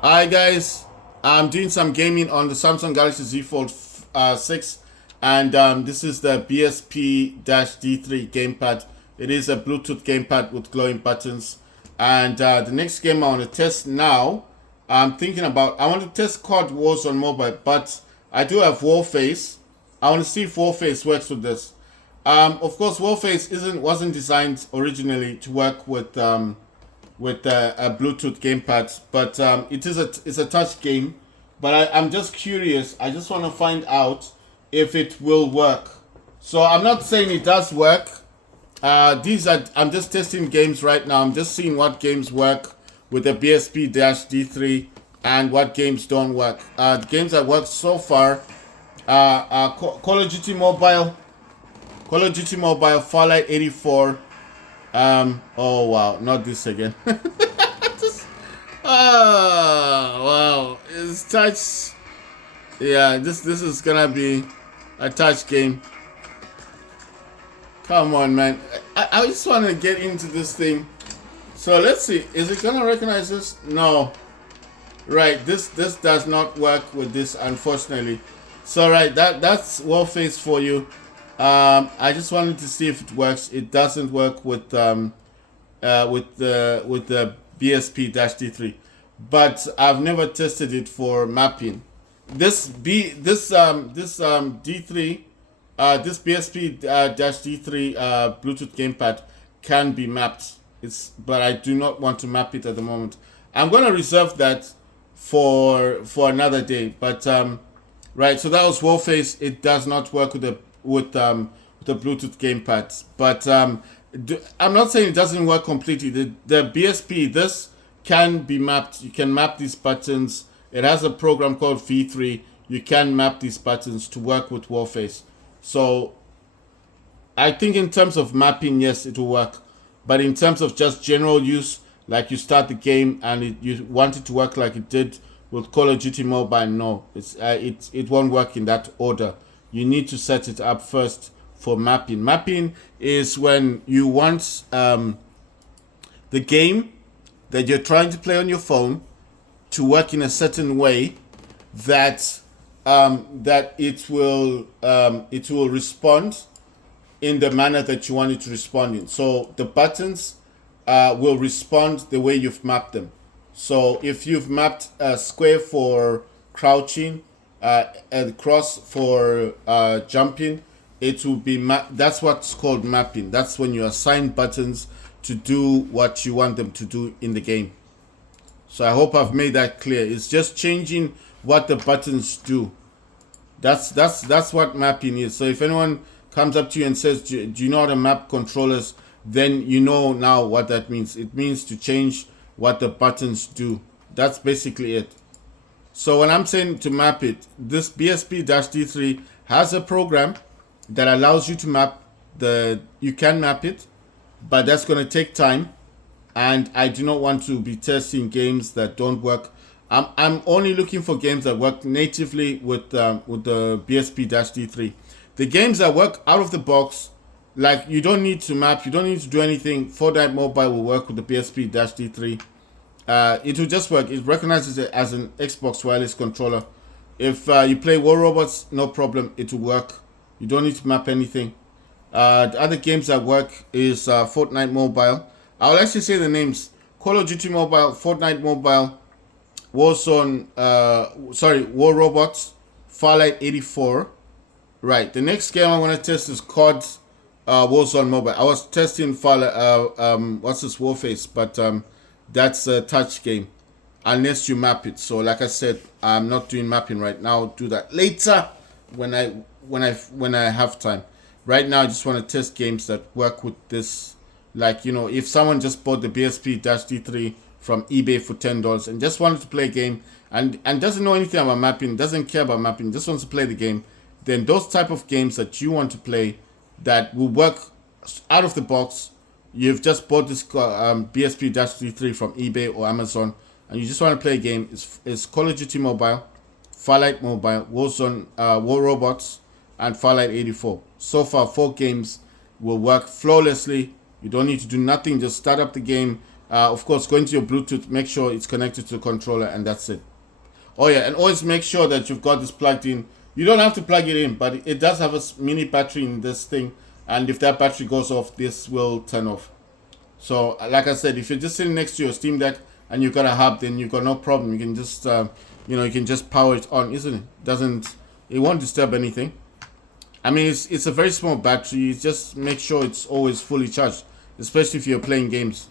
Hi guys, I'm doing some gaming on the Samsung Galaxy Z Fold 6, and this is the BSP-D3 gamepad. It is a Bluetooth gamepad with glowing buttons. And the next game I want to test now, I want to test COD Wars on mobile, but I do have Warface. I want to see if Warface works with this. Of course, Warface wasn't designed originally to work with a Bluetooth gamepad, but it's a touch game. But I'm just curious. I just want to find out if it will work. So I'm not saying it does work. I'm just testing games right now. I'm just seeing what games work with the BSP-D3 and what games don't work. The games that work so far are Call of Duty Mobile, Fallout 84. Oh wow, not this again. Oh wow, it's touch. Yeah, this is gonna be a touch game. Come on, man. I just want to get into this thing. So let's see. Is it gonna recognize this? No. Right. This does not work with this, unfortunately. So right, that's Warface for you. I just wanted to see if it works. It doesn't work with the BSP-D3, but I've never tested it for mapping. D3 this BSP-D3 Bluetooth gamepad can be mapped. But I do not want to map it at the moment. I'm gonna reserve that for another day. But right, so that was Warface. It does not work with the Bluetooth gamepad. But I'm not saying it doesn't work completely. The BSP, this can be mapped. You can map these buttons. It has a program called V3. You can map these buttons to work with Warface. So I think in terms of mapping, yes, it will work. But in terms of just general use, like you start the game and you want it to work like it did with Call of Duty Mobile, no, it won't work in that order. You need to set it up first for mapping. Mapping is when you want the game that you're trying to play on your phone to work in a certain way that it will respond in the manner that you want it to respond in. So the buttons will respond the way you've mapped them. So if you've mapped a square for crouching, a cross for jumping, it will be that's what's called mapping. That's when you assign buttons to do what you want them to do in the game. So I hope I've made that clear. It's just changing what the buttons do. That's what mapping is. So if anyone comes up to you and says, do you know how to map controllers? Then you know now what that means. It means to change what the buttons do. That's basically it. So when I'm saying to map it, this BSP-D3 has a program that allows you to map you can map it, but that's going to take time. And I do not want to be testing games that don't work. I'm only looking for games that work natively with the BSP-D3. The games that work out of the box, like you don't need to map, you don't need to do anything. Fortnite Mobile will work with the BSP-D3. It will just work. It recognizes it as an Xbox wireless controller. If you play War Robots, no problem. It will work. You don't need to map anything. The other games that work is Fortnite Mobile. I'll actually say the names: Call of Duty Mobile, Fortnite Mobile, War Robots, Fallout 84. Right. The next game I want to test is COD Warzone Mobile. I was testing Warface, but that's a touch game unless you map it. So like I said, I'm not doing mapping right now. I'll do that later when I have time. Right now I just want to test games that work with this. Like, if someone just bought the BSP-D3 from eBay for $10 and just wanted to play a game and doesn't know anything about mapping, doesn't care about mapping, just wants to play the game, then those type of games that you want to play that will work out of the box, you've just bought this BSP-D3 from eBay or Amazon, and you just want to play a game, is Call of Duty Mobile, Fallout Mobile, Warzone, War Robots, and Fallout 84. So far, 4 games will work flawlessly. You don't need to do nothing. Just start up the game, Of course, go into your Bluetooth, make sure it's connected to the controller, and that's it. Oh yeah, and always make sure that you've got this plugged in. You don't have to plug it in, but it does have a mini battery in this thing, and if that battery goes off, this will turn off. So like I said, if you're just sitting next to your Steam Deck and you've got a hub, then you've got no problem. You can just you can just power it on, isn't it? It won't disturb anything. I mean, it's a very small battery. Just make sure it's always fully charged, especially if you're playing games.